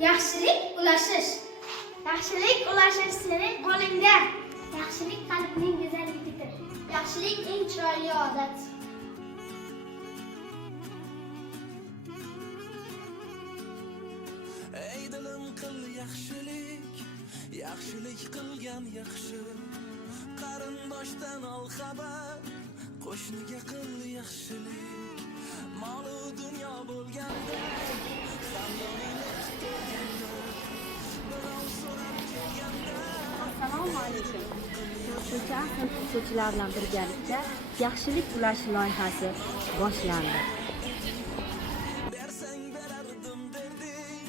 Yaxshilik ulashish. Yaxshilik ulashish sening qo'lingda. Yaxshilik qalbning go'zalligidir. Yaxshilik eng chiroyli odat. Ey dilim qil yaxshilik, yaxshilik qilgan yaxshi. Qarindoshdan ol xabar, qo'shniga qil yaxshilik. Mol-u dunyo bo'lganda, hamyoningni ko'rganda, birov so'rab kelganda. Assalomu alaykum. O'quvchi sinf o'quvchilari bilan birgalikda yaxshilik ulash loyihasi boshlandi. Bersang berardim derding,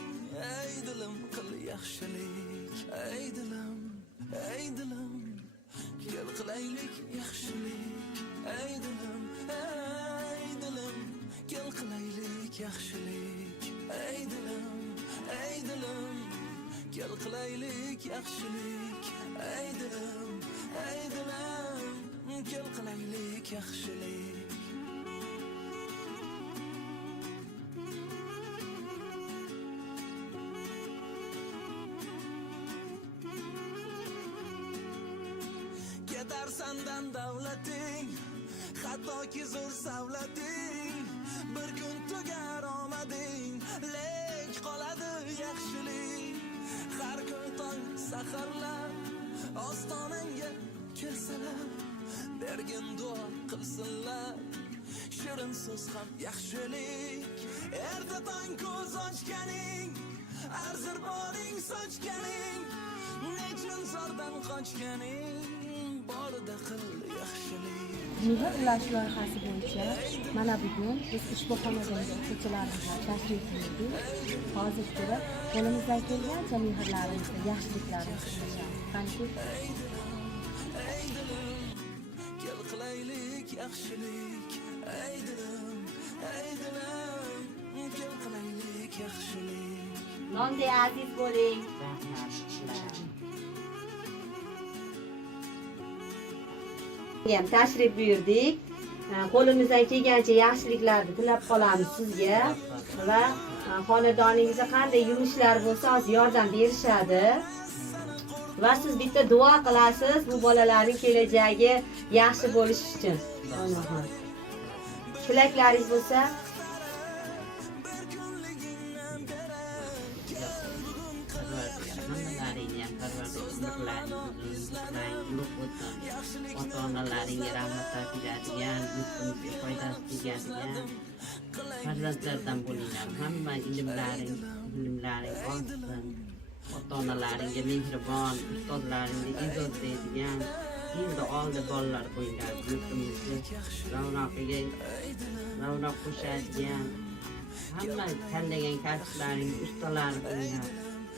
ey dilim qil yaxshilik. Ey dilim, kel qilaylik yaxshilik. Ey dilim, kel qilaylik yaxshilik. Ey dilim, kel qilaylik yaxshilik. Ey dilim, kel qilaylik yaxshilik. Ketar sandan davlating, hattoki zo'r savlating. Bir kun tugar omading, lek qoladi yaxshilik. Har kun tong saharlab ostonangga kelsalar, bergin duo qilsinlar. Shirin so'z ham yaxshilik. Erta tong ko'z ochganing, arzir boring sochganing, nechun zordan qochganing, borida qil yaxshilik. Mehr ulash loyihasi bo'yicha mana bugun biz ushbu xonadonga o'quvchilarimiz tashrif buyurdik. Hozir ko'rib, qo'limizdan kelgancha mehrlarimizni, yaxshiliklarimizni qilishamiz. Qancha Kel qilaylik yaxshilik. Ey dilim, kel qilaylik yaxshilik. nonday aziz bo'ling. Ham tashrif buyurdik. Qo'limizdan kelgancha yaxshiliklarni tilab qolamiz sizga va xonadoningizda qanday yumushlar bo'lsa, hozir yordam berishadi. Va siz bitta duo qilasiz bu bolalarning kelajagi yaxshi bo'lishi uchun. Tilaklaringiz bo'lsa, ota-onalaringga rahmat topiladigan, yurtimizga foydasi tegadigan farzandlardan bo'linglar. Hamma bilimlaring ortsin. Ota-onalaringga mehribon, ustozlaringga izoh beradigan, endi oldi bolalar bo'linglar. Yurtimizni ravnaqiga ravnaq qo'shadigan, hamma tanlagan kasblaring ustalari bo'linglar.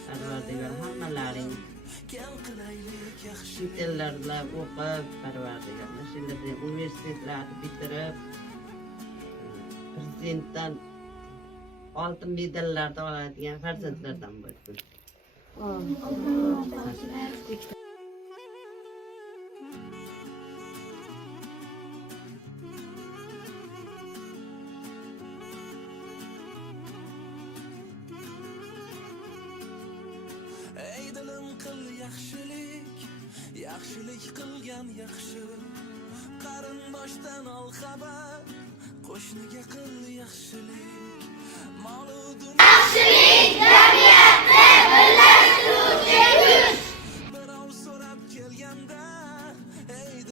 Parvardigor hammalaring chet ellarda o'qib, Parvardigor mashinalarda universitetlarni bitirib, prezidentdan oltin medallarni oladigan farzandlardan bo'lsin. Ey dilim qil yaxshilik, yaxshilik qilgan yaxshi. Qarindoshdan ol xabar, qo'shniga qil yaxshilik. Mol-u dunyo Yaxshilik jamiyatni birlashtiruvchi kuch. birov so'rab kelganda,